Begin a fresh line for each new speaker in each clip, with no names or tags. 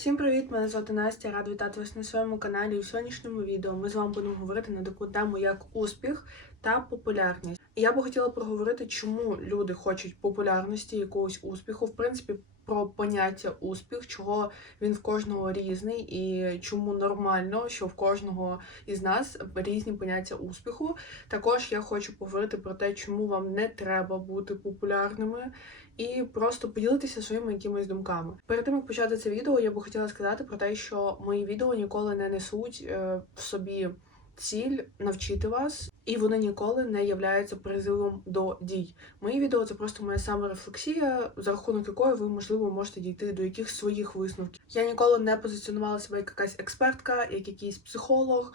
Всім привіт! Мене звати Настя. Рада вітати вас на своєму каналі. У сьогоднішньому відео ми з вами будемо говорити на таку тему, як успіх та популярність. І я би хотіла проговорити, чому люди хочуть популярності, якогось успіху, в принципі, про поняття успіх, чого він в кожного різний, і чому нормально, що в кожного із нас різні поняття успіху. Також я хочу поговорити про те, чому вам не треба бути популярними і просто поділитися своїми якимись думками. Перед тим як почати це відео, я би хотіла сказати про те, що мої відео ніколи не несуть е, в собі ціль навчити вас, і вони ніколи не являються призивом до дій. Мої відео це просто моя саморефлексія, за рахунок якої ви, можливо, можете дійти до якихось своїх висновків. Я ніколи не позиціонувала себе як якась експертка, як якийсь психолог,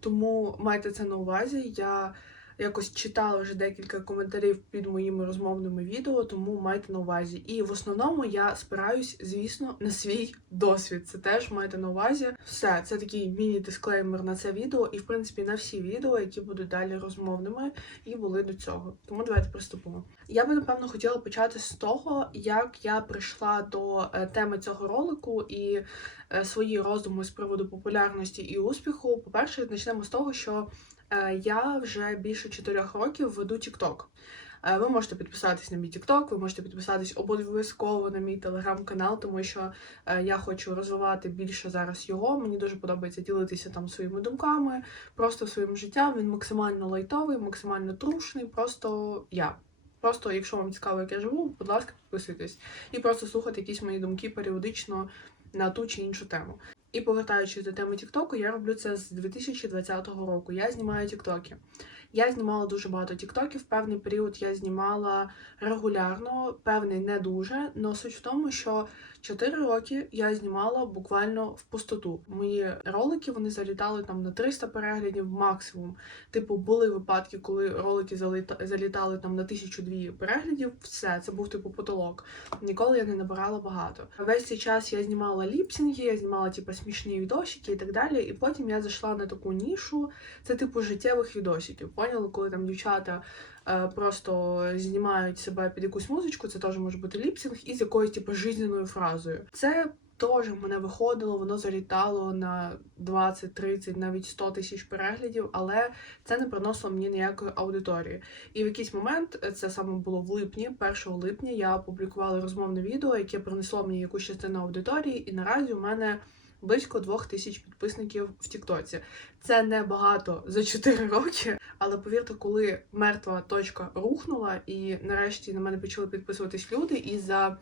тому майте це на увазі. Я якось читала вже декілька коментарів під моїми розмовними відео, тому майте на увазі. І в основному я спираюсь, звісно, на свій досвід. Це теж майте на увазі. Все, це такий міні-дисклеймер на це відео, і в принципі на всі відео, які будуть далі розмовними, і були до цього. Тому давайте приступимо. Я би напевно хотіла почати з того, як я прийшла до е, теми цього ролику і е, свої роздуми з приводу популярності і успіху. По-перше, почнемо з того, що я вже більше 4 років веду TikTok. Е, ви можете підписатись на мій TikTok, ви можете підписатись обов'язково на мій телеграм-канал, тому що е, я хочу розвивати більше зараз його. Мені дуже подобається ділитися там своїми думками, просто своїм життям. Він максимально лайтовий, максимально трушний, просто я. Просто, якщо вам цікаво, як я живу, будь ласка, підписуйтесь і просто слухайте якісь мої думки періодично на ту чи іншу тему. І повертаючись до теми Тіктоку, я роблю це з 2020 року. Я знімаю Тіктоки. Я знімала дуже багато тіктоків. Певний період я знімала регулярно, певний не дуже. Но суть в тому, що 4 роки я знімала буквально в пустоту. Мої ролики вони залітали там на 300 переглядів максимум. Типу, були випадки, коли ролики залітали там на 1002 переглядів. Все, це був типу потолок. Ніколи я не набирала багато. Весь цей час я знімала ліпсінги, я знімала типу, смішні відосики і так далі. І потім я зайшла на таку нішу. Це типу життєвих відосиків. Поняли, коли там дівчата. Е, просто знімають себе під якусь музичку, це теж може бути ліпсінг, і з якоюсь типу жизненною фразою. Це теж мене виходило, воно залітало на 20, 30, навіть 100 тисяч переглядів, але це не приносило мені ніякої аудиторії. І в якийсь момент е, це саме було в липні, 1 липня, я опублікувала розмовне відео, яке принесло мені якусь частину аудиторії, і наразі у мене близько двох тисяч підписників в Тіктоці. Це не багато за 4 роки, але повірте, коли мертва точка рухнула, і нарешті на мене почали підписуватись люди, і за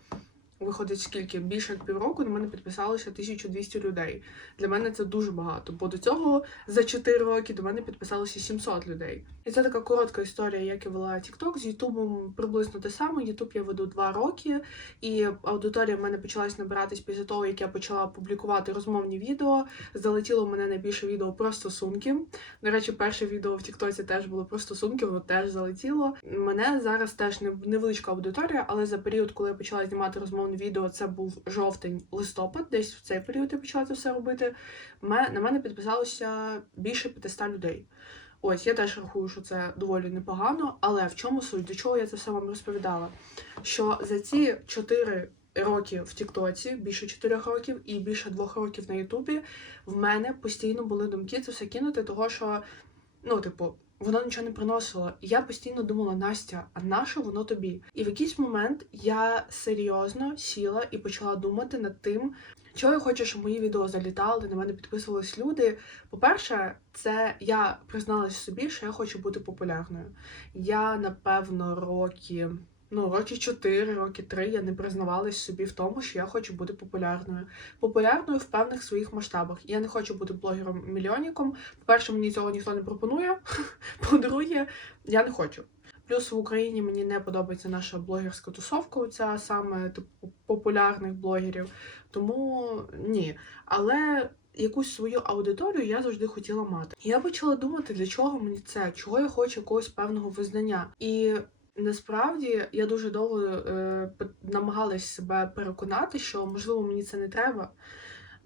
Виходить, скільки більше як півроку на мене підписалося 1200 людей. Для мене це дуже багато, бо до цього за 4 роки до мене підписалося 700 людей. І це така коротка історія, як я вела TikTok. З Ютубом приблизно те саме. Ютуб я веду 2 роки, і аудиторія в мене почалась набиратись після того, як я почала публікувати розмовні відео. Залетіло в мене найбільше відео про стосунки. До речі, перше відео в Тіктоці теж було про стосунки, воно теж залетіло. Мене зараз теж невеличка аудиторія, але за період, коли я почала знімати розмовні відео це був жовтень-листопад, десь в цей період я почала це все робити. На мене підписалося більше 500 людей. Ось, я теж рахую, що це доволі непогано, але в чому суть? До чого я це все вам розповідала? Що за ці 4 роки в Тіктоці, більше 4 років, і більше 2 років на Ютубі, в мене постійно були думки це все кинути, того що, ну, типу, воно нічого не приносило. І я постійно думала, Настя, а наше воно тобі? І в якийсь момент я серйозно сіла і почала думати над тим, чого я хочу, щоб мої відео залітали, на мене підписувались люди. По-перше, це я призналась собі, що я хочу бути популярною. Я, напевно, роки ну, роки 4, роки 3 я не признавалась собі в тому, що я хочу бути популярною. Популярною в певних своїх масштабах. Я не хочу бути блогером-мільйонником. По-перше, мені цього ніхто не пропонує. По-друге, я не хочу. Плюс в Україні мені не подобається наша блогерська тусовка, ця саме типу популярних блогерів. Тому ні. Але якусь свою аудиторію я завжди хотіла мати. Я почала думати, для чого мені це, чого я хочу якогось певного визнання. І Насправді я дуже довго е, намагалась себе переконати, що можливо мені це не треба,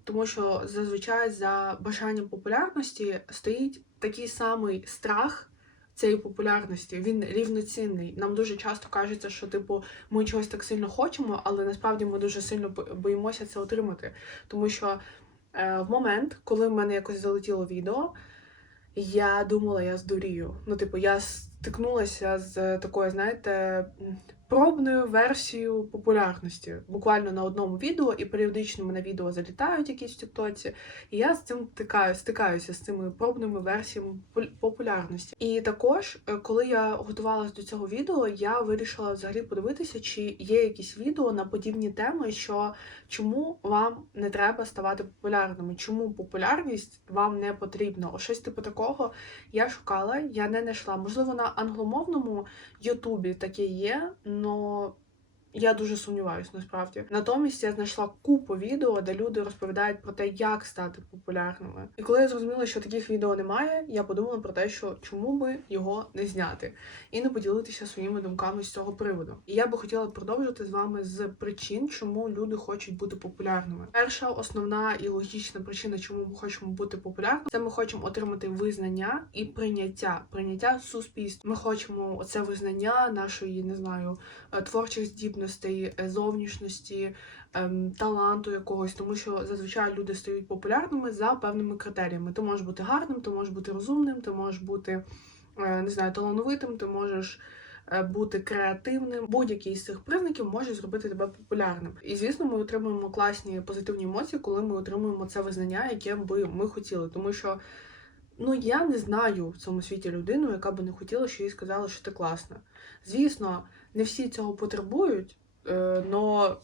тому що зазвичай за бажанням популярності стоїть такий самий страх цієї популярності. Він рівноцінний. Нам дуже часто кажеться, що типу ми чогось так сильно хочемо, але насправді ми дуже сильно бо- боїмося це отримати. Тому що е, в момент, коли в мене якось залетіло відео, я думала, я здурію. Ну, типу, я стикнулася з такою, знаєте, пробною версією популярності. Буквально на одному відео, і періодично мене відео залітають якісь в Тіктоці. І я з цим стикаю, стикаюся з цими пробними версіями популярності. І також, е, коли я готувалась до цього відео, я вирішила взагалі подивитися, чи є якісь відео на подібні теми, що чому вам не треба ставати популярними, чому популярність вам не потрібна. О, щось типу такого я шукала, я не знайшла. Можливо, на англомовному Ютубі таке є, але я дуже сумніваюся насправді. Натомість я знайшла купу відео, де люди розповідають про те, як стати популярними. І коли я зрозуміла, що таких відео немає, я подумала про те, що чому би його не зняти і не поділитися своїми думками з цього приводу. І я би хотіла продовжити з вами з причин, чому люди хочуть бути популярними. Перша основна і логічна причина, чому ми хочемо бути популярними, це ми хочемо отримати визнання і прийняття, прийняття суспільства. Ми хочемо оце визнання нашої, не знаю, е, творчих здібностей, е, зовнішності, ем, таланту якогось, тому що зазвичай люди стають популярними за певними критеріями. Ти можеш бути гарним, ти можеш бути розумним, ти можеш бути е, не знаю, талановитим, ти можеш е, бути креативним. Будь-який з цих признаків може зробити тебе популярним. І звісно, ми отримуємо класні позитивні емоції, коли ми отримуємо це визнання, яке би ми хотіли, тому що. Ну, я не знаю в цьому світі людину, яка би не хотіла, що їй сказали, що ти класна. Звісно, не всі цього потребують, але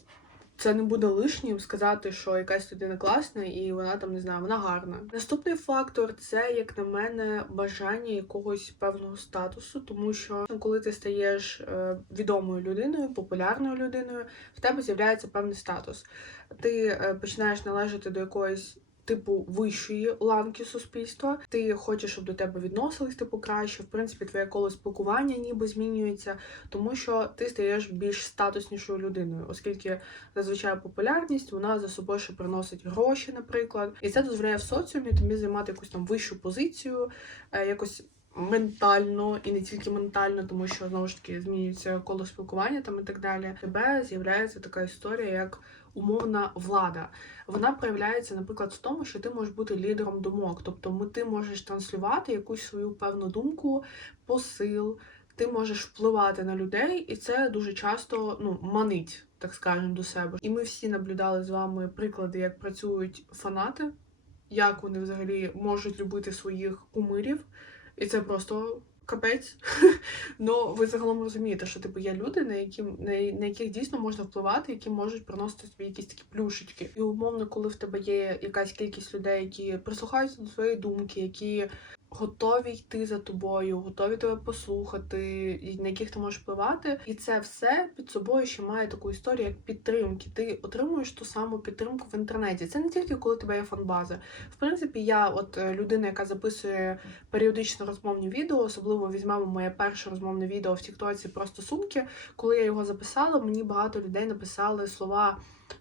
це не буде лишнім сказати, що якась людина класна і вона там не знаю, вона гарна. Наступний фактор це, як на мене, бажання якогось певного статусу, тому що ну, коли ти стаєш е, відомою людиною, популярною людиною, в тебе з'являється певний статус. Ти е, починаєш належати до якоїсь. Типу вищої ланки суспільства, ти хочеш, щоб до тебе відносились типу краще. В принципі, твоє коло спілкування ніби змінюється, тому що ти стаєш більш статуснішою людиною, оскільки зазвичай популярність вона за собою ще приносить гроші, наприклад, і це дозволяє в соціумі тобі займати якусь там вищу позицію, е, якось. Ментально і не тільки ментально, тому що знову ж таки змінюється коло спілкування там і так далі. Тебе з'являється така історія, як умовна влада. Вона проявляється, наприклад, в тому, що ти можеш бути лідером думок, тобто ти можеш транслювати якусь свою певну думку, посил, ти можеш впливати на людей, і це дуже часто ну манить, так скажемо, до себе. І ми всі наблюдали з вами приклади, як працюють фанати, як вони взагалі можуть любити своїх кумирів, і це просто. Капець, ну ви загалом розумієте, що типу є люди, на які на, на яких дійсно можна впливати, які можуть приносити тобі якісь такі плюшечки. І умовно, коли в тебе є якась кількість людей, які прислухаються до своєї думки, які готові йти за тобою, готові тебе послухати, на яких ти можеш впливати. І це все під собою ще має таку історію, як підтримки. Ти отримуєш ту саму підтримку в інтернеті. Це не тільки коли тебе є фанбаза. В принципі, я, от е, людина, яка записує періодично розмовні відео, особливо візьмемо моє перше розмовне відео в Тіктоці про стосунки. Коли я його записала, мені багато людей написали слова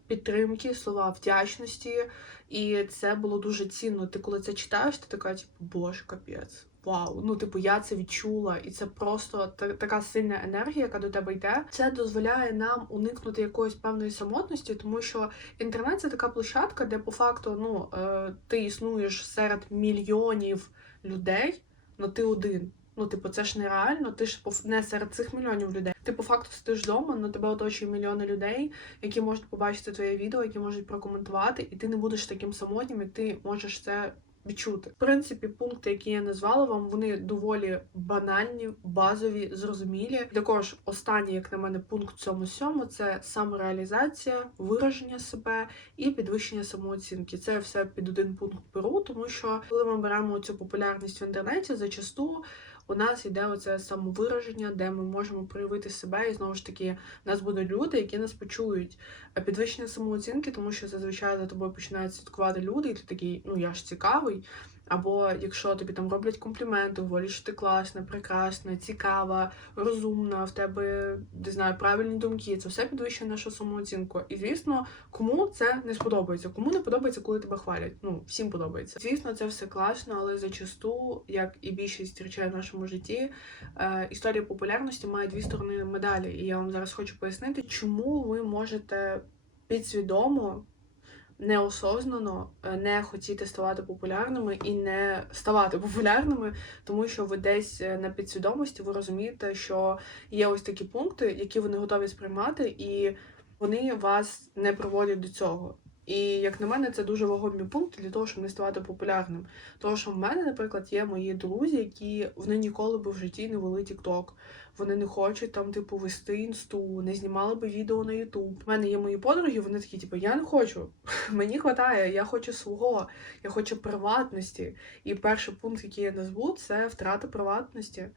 підтримки, слова вдячності. І це було дуже цінно. Ти коли це читаєш, ти така, типу, боже, капець. Вау, ну типу, я це відчула, і це просто така сильна енергія, яка до тебе йде. Це дозволяє нам уникнути якоїсь певної самотності, тому що інтернет це така площадка, де по факту ну е, ти існуєш серед мільйонів людей, але ти один. Ну, типу, це ж нереально. Ти ж не серед цих мільйонів людей. Ти по факту сидиш вдома, але тебе оточує мільйони людей, які можуть побачити твоє відео, які можуть прокоментувати, і ти не будеш таким самотнім, і ти можеш це відчути. В принципі, пункти, які я назвала вам, вони доволі банальні, базові, зрозумілі. Також останній, як на мене, пункт цьому сьому це самореалізація, вираження себе і підвищення самооцінки. Це все під один пункт беру, тому що коли ми беремо цю популярність в інтернеті, зачасту. У нас йде оце самовираження, де ми можемо проявити себе, і знову ж таки, в нас будуть люди, які нас почують. А Підвищення самооцінки, тому що зазвичай за тобою починають слідкувати люди, і ти такий, ну я ж цікавий. Або якщо тобі там роблять компліменти, говорять, що ти класна, прекрасна, цікава, розумна, в тебе не знаю, правильні думки, це все підвищує нашу самооцінку. І звісно, кому це не сподобається, кому не подобається, коли тебе хвалять. Ну всім подобається. Звісно, це все класно, але зачасту, як і більшість речей в нашому житті, е, історія популярності має дві сторони медалі. І я вам зараз хочу пояснити, чому ви можете підсвідомо неосознано е, не хотіти ставати популярними і не ставати популярними, тому що ви десь е, на підсвідомості ви розумієте, що є ось такі пункти, які вони готові сприймати, і вони вас не приводять до цього. І як на мене, це дуже вагомі пункти для того, щоб не ставати популярним. Тому що в мене, наприклад, є мої друзі, які вони ніколи би в житті не вели TikTok. Вони не хочуть там, типу, вести інсту, не знімали би відео на Ютуб. У мене є мої подруги, вони такі, типу, я не хочу. Мені хватає, я хочу свого, я хочу приватності. І перший пункт, який я назву, це втрата приватності.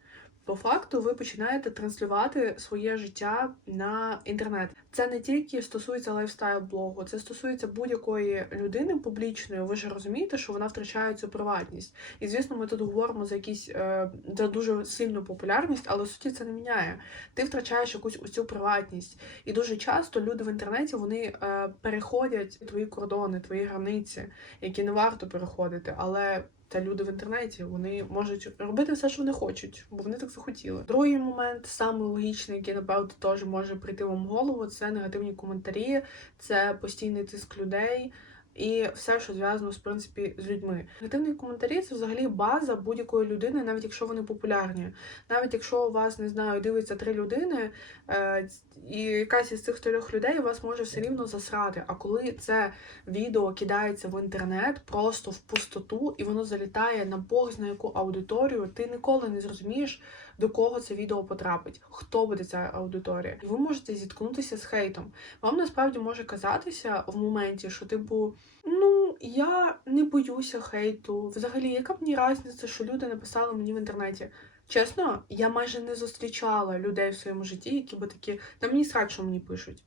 По факту ви починаєте транслювати своє життя на інтернет. Це не тільки стосується лайфстайл блогу, це стосується будь-якої людини публічної. Ви ж розумієте, що вона втрачає цю приватність. І звісно, ми тут говоримо за якісь е, за дуже сильну популярність, але в суті це не міняє. Ти втрачаєш якусь цю приватність. І дуже часто люди в інтернеті вони е, переходять твої кордони, твої границі, які не варто переходити, але. Та люди в інтернеті вони можуть робити все, що вони хочуть, бо вони так захотіли. Другий момент, саме логічний, який напевно теж може прийти вам в голову, це негативні коментарі, це постійний тиск людей. І все, що зв'язано в принципі з людьми. Негативні коментарі це взагалі база будь-якої людини, навіть якщо вони популярні. Навіть якщо у вас не знаю, дивиться три людини, е, і якась із цих трьох людей вас може все рівно засрати. А коли це відео кидається в інтернет просто в пустоту, і воно залітає на Бог зна яку аудиторію, ти ніколи не зрозумієш, до кого це відео потрапить, хто буде ця аудиторія. І ви можете зіткнутися з хейтом. Вам насправді може казатися в моменті, що типу, ну я не боюся хейту. Взагалі, яка б мені різниця, що люди написали мені в інтернеті. Чесно, я майже не зустрічала людей в своєму житті, які би такі, та мені срать, що мені пишуть.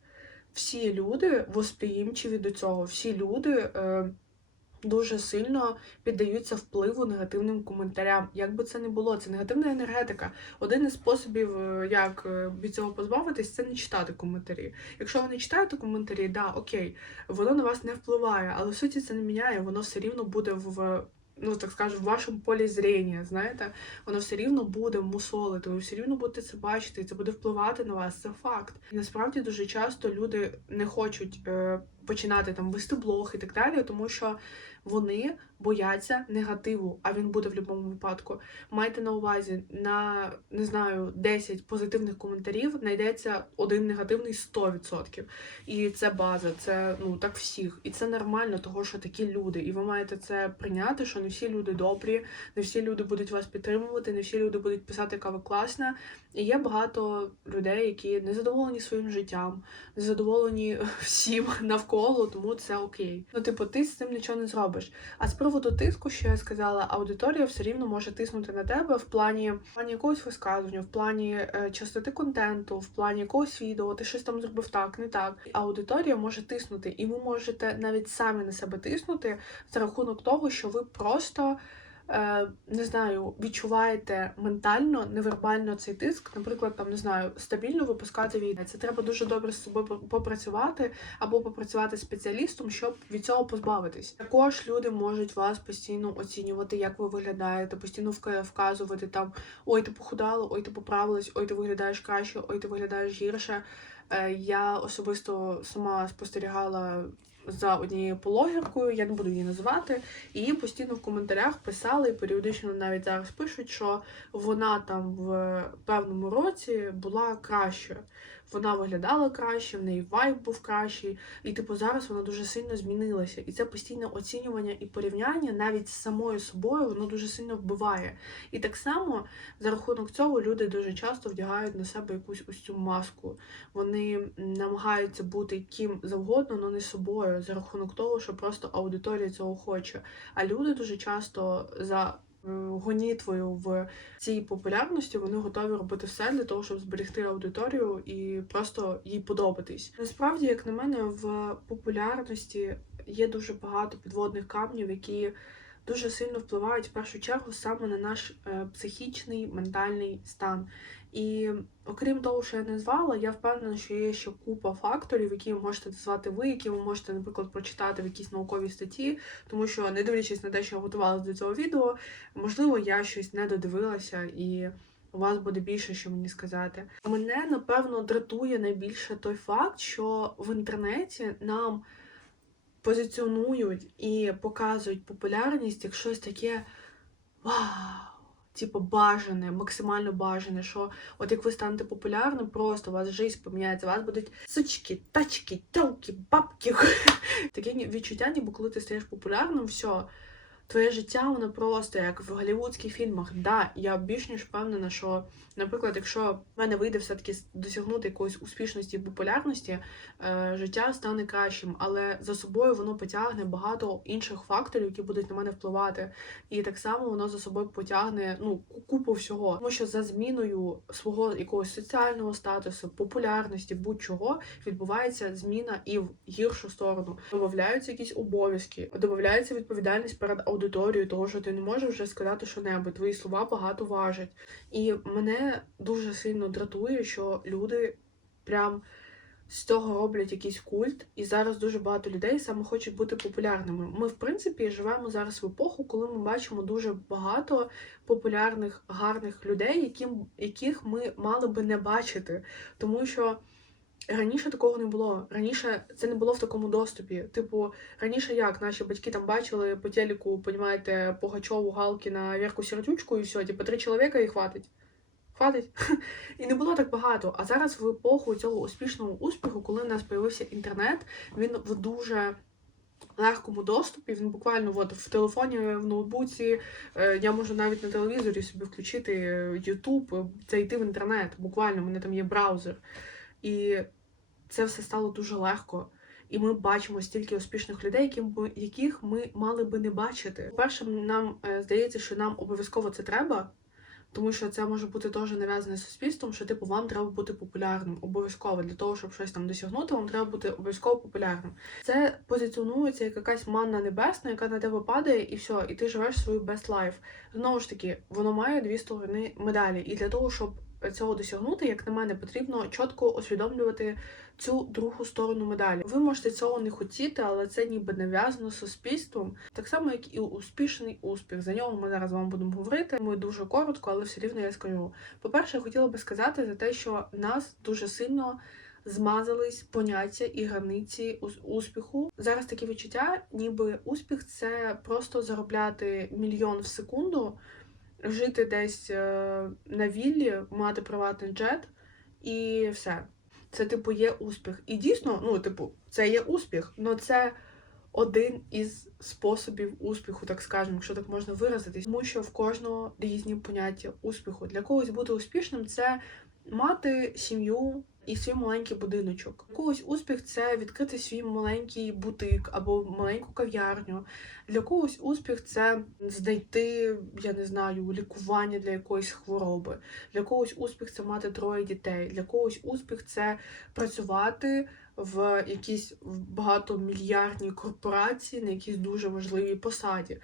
Всі люди восприємчиві до цього, всі люди. Е, дуже сильно піддаються впливу негативним коментарям. Як би це не було, це негативна енергетика. Один із способів, е, як е, від цього позбавитись, це не читати коментарі. Якщо ви не читаєте коментарі, да, окей, воно на вас не впливає, але в суті це не міняє, воно все рівно буде в. Ну, так скажу, в вашому полі зрення, знаєте, воно все рівно буде мусолити, ви все рівно будете це бачити, і це буде впливати на вас. Це факт. І насправді дуже часто люди не хочуть е, починати там вести блог і так далі, тому що вони бояться негативу, а він буде в будь-якому випадку. Майте на увазі на не знаю 10 позитивних коментарів, знайдеться один негативний 100%. І це база, це ну так всіх. І це нормально, того що такі люди. І ви маєте це прийняти, що не всі люди добрі, не всі люди будуть вас підтримувати, не всі люди будуть писати, яка ви класна. І є багато людей, які не задоволені своїм життям, не задоволені всім навколо, тому це окей. Ну, типу, ти з цим нічого не зробиш. А з приводу тиску, що я сказала, аудиторія все рівно може тиснути на тебе в плані в плані якогось висказування, в плані е, частоти контенту, в плані якогось відео, ти щось там зробив так, не так. Аудиторія може тиснути, і ви можете навіть самі на себе тиснути за рахунок того, що ви просто. Е, не знаю, відчуваєте ментально, невербально цей тиск, наприклад, там не знаю, стабільно випускати відео. Це треба дуже добре з собою попрацювати або попрацювати з спеціалістом, щоб від цього позбавитись. Також люди можуть вас постійно оцінювати, як ви виглядаєте, постійно вказувати там ой, ти похудала, ой, ти поправилась, ой, ти виглядаєш краще, ой, ти виглядаєш гірше. Е, я особисто сама спостерігала за однією блогеркою, я не буду її називати, і її постійно в коментарях писали, і періодично навіть зараз пишуть, що вона там в певному році була кращою вона виглядала краще, в неї вайб був кращий, і типу зараз вона дуже сильно змінилася. І це постійне оцінювання і порівняння навіть з самою собою воно дуже сильно вбиває. І так само за рахунок цього люди дуже часто вдягають на себе якусь ось цю маску. Вони намагаються бути ким завгодно, але не собою, за рахунок того, що просто аудиторія цього хоче. А люди дуже часто за гонітвою в цій популярності, вони готові робити все для того, щоб зберегти аудиторію і просто їй подобатись. Насправді, як на мене, в популярності є дуже багато підводних камнів, які дуже сильно впливають в першу чергу саме на наш е, психічний ментальний стан. І окрім того, що я назвала, я впевнена, що є ще купа факторів, які можете назвати ви, які ви можете, наприклад, прочитати в якійсь науковій статті, тому що, не дивлячись на те, що я готувалася до цього відео, можливо, я щось не додивилася і. У вас буде більше, що мені сказати. Мене напевно дратує найбільше той факт, що в інтернеті нам позиціонують і показують популярність як щось таке вау, типу бажане, максимально бажане, що от як ви станете популярним, просто у вас життя поміняється, у вас будуть сучки, тачки, тілки, бабки. Таке відчуття, ніби коли ти стаєш популярним, все. Твоє життя, воно просто як в голівудських фільмах. Да, я більш ніж впевнена, що, наприклад, якщо в мене вийде все-таки досягнути якоїсь успішності і популярності, е, життя стане кращим, але за собою воно потягне багато інших факторів, які будуть на мене впливати. І так само воно за собою потягне ну купу всього. Тому що за зміною свого якогось соціального статусу, популярності, будь-чого відбувається зміна і в гіршу сторону. Добавляються якісь обов'язки, додається відповідальність перед аудиторією, того що ти не можеш вже сказати що-небудь, твої слова багато важать. І мене дуже сильно дратує, що люди прям з цього роблять якийсь культ, і зараз дуже багато людей саме хочуть бути популярними. Ми, в принципі, живемо зараз в епоху, коли ми бачимо дуже багато популярних, гарних людей, яким, яких ми мали би не бачити. Тому що раніше такого не було. Раніше це не було в такому доступі. Типу, раніше як наші батьки там бачили по телеку, понімаєте, Пугачову, Галкіна, Вірку Сердючку і все, типу, три чоловіка і хватить. Хватить. І не було так багато. А зараз в епоху цього успішного успіху, коли в нас з'явився інтернет, він в дуже легкому доступі. Він буквально от, в телефоні, в ноутбуці. е, Я можу навіть на телевізорі собі включити YouTube, зайти в інтернет. Буквально, в мене там є браузер. І це все стало дуже легко. І ми бачимо стільки успішних людей, яким яких ми мали би не бачити. Перше, нам е, здається, що нам обов'язково це треба, тому що це може бути теж нав'язане суспільством, що типу вам треба бути популярним. Обов'язково для того, щоб щось там досягнути, вам треба бути обов'язково популярним. Це позиціонується як якась манна небесна, яка на тебе падає, і все, і ти живеш свою best life. Знову ж таки, воно має дві сторони медалі. І для того, щоб цього досягнути, як на мене, потрібно чітко усвідомлювати цю другу сторону медалі. Ви можете цього не хотіти, але це ніби нав'язано суспільством, так само, як і успішний успіх. За нього ми зараз з вами будемо говорити. Ми дуже коротко, але все рівно я скажу. По-перше, я хотіла би сказати за те, що нас дуже сильно змазались поняття і границі ус- успіху. Зараз таке відчуття, ніби успіх це просто заробляти мільйон в секунду, жити десь е, на віллі, мати приватний джет і все. Це, типу, є успіх. І дійсно, ну, типу, це є успіх, але це один із способів успіху, так скажемо, якщо так можна виразитись. Тому що в кожного різні поняття успіху. Для когось бути успішним це мати сім'ю і свій маленький будиночок. Для когось успіх це відкрити свій маленький бутик або маленьку кав'ярню. Для когось успіх це знайти, я не знаю, лікування для якоїсь хвороби. Для когось успіх це мати троє дітей. Для когось успіх це працювати в якійсь багатомільярдній корпорації на якійсь дуже важливій посаді.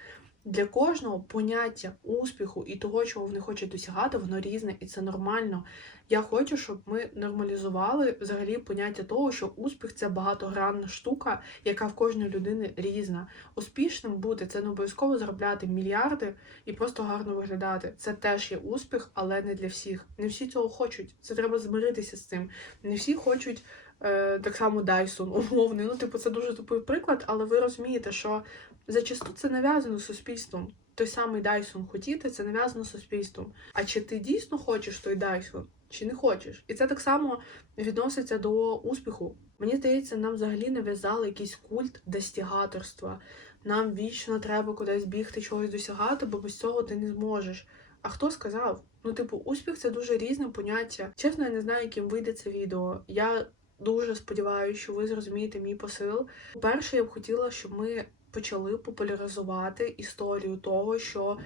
Для кожного поняття успіху і того, чого вони хочуть досягати, воно різне і це нормально. Я хочу, щоб ми нормалізували взагалі поняття того, що успіх це багатогранна штука, яка в кожної людини різна. Успішним бути це не обов'язково заробляти мільярди і просто гарно виглядати. Це теж є успіх, але не для всіх. Не всі цього хочуть. Це треба змиритися з цим. Не всі хочуть. е, Так само Дайсон, умовний. Ну, типу, це дуже тупий приклад, але ви розумієте, що зачасту це нав'язано суспільством. Той самий Дайсон хотіти, це нав'язано суспільством. А чи ти дійсно хочеш той Дайсон, чи не хочеш? І це так само відноситься до успіху. Мені здається, нам взагалі нав'язали якийсь культ достігаторства. Нам вічно треба кудись бігти, чогось досягати, бо без цього ти не зможеш. А хто сказав? Ну, типу, успіх це дуже різне поняття. Чесно, я не знаю, яким вийде це відео. Я дуже сподіваюся, що ви зрозумієте мій посил. По-перше, я б хотіла, щоб ми почали популяризувати історію того, що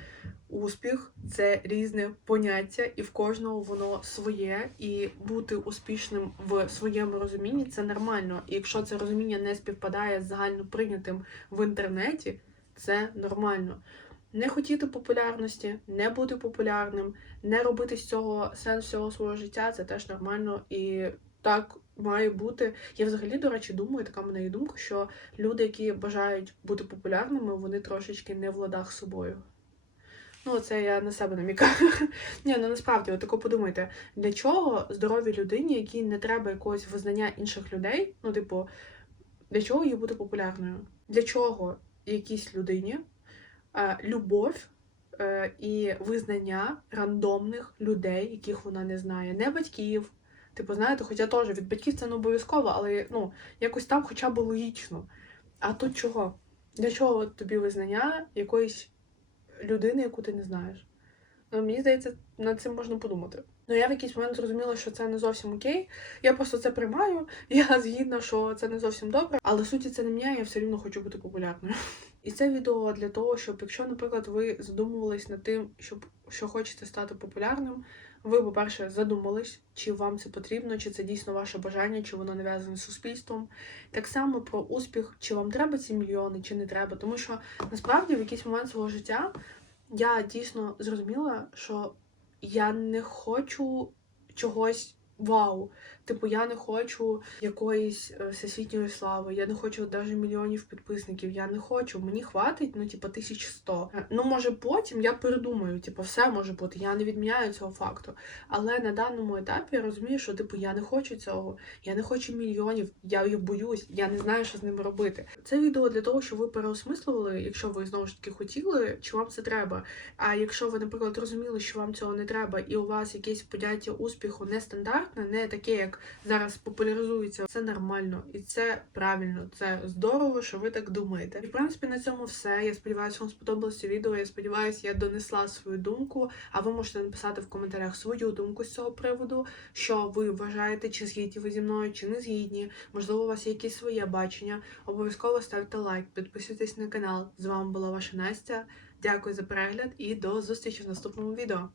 успіх це різне поняття, і в кожного воно своє, і бути успішним в своєму розумінні це нормально. І якщо це розуміння не співпадає з загально прийнятим в інтернеті, це нормально. не хотіти популярності, не бути популярним, не робити з цього сенс всього свого життя, це теж нормально і так має бути. Я взагалі, до речі, думаю, така мене є думка, що люди, які бажають бути популярними, вони трошечки не в ладах з собою. Ну, це я на себе намікаю. Ні, ну насправді, отако подумайте, для чого здоровій людині, якій не треба якогось визнання інших людей, ну, типу, для чого їй бути популярною? Для чого якійсь людині е, любов е, і визнання рандомних людей, яких вона не знає, не батьків. Типу, знаєте, хоча теж від батьків це не обов'язково, але ну, якось там хоча б логічно. А тут чого? Для чого тобі визнання якоїсь людини, яку ти не знаєш? Ну, мені здається, над цим можна подумати. Ну, я в якийсь момент зрозуміла, що це не зовсім окей. Я просто це приймаю. Я згідна, що це не зовсім добре, але суті це не міняє, я все рівно хочу бути популярною. І це відео для того, щоб якщо, наприклад, ви задумувались над тим, щоб що хочете стати популярним, ви, по-перше, задумались, чи вам це потрібно, чи це дійсно ваше бажання, чи воно нав'язане суспільством. Так само про успіх, чи вам треба ці мільйони, чи не треба. Тому що насправді в якийсь момент свого життя я дійсно зрозуміла, що я не хочу чогось вау. Типу, я не хочу якоїсь е, всесвітньої слави, я не хочу навіть мільйонів підписників. Я не хочу. Мені хватить, ну, типу, 1100. Е, Ну, може, потім я передумаю, типу, все може бути. Я не відміняю цього факту. Але на даному етапі я розумію, що типу я не хочу цього. Я не хочу мільйонів, я їх боюсь, я не знаю, що з ними робити. Це відео для того, щоб ви переосмислювали, якщо ви знову ж таки хотіли, чи вам це треба. А якщо ви, наприклад, розуміли, що вам цього не треба, і у вас якесь поняття успіху нестандартне, не таке, як зараз популяризується, це нормально і це правильно. Це здорово, що ви так думаєте. І в принципі на цьому все. Я сподіваюся, вам сподобалося відео. Я сподіваюся, я донесла свою думку. А ви можете написати в коментарях свою думку з цього приводу, що ви вважаєте, чи згідні ви зі мною, чи не згідні. Можливо, у вас є якісь своє бачення. Обов'язково ставте лайк, підписуйтесь на канал. З вами була ваша Настя. Дякую за перегляд і до зустрічі в наступному відео.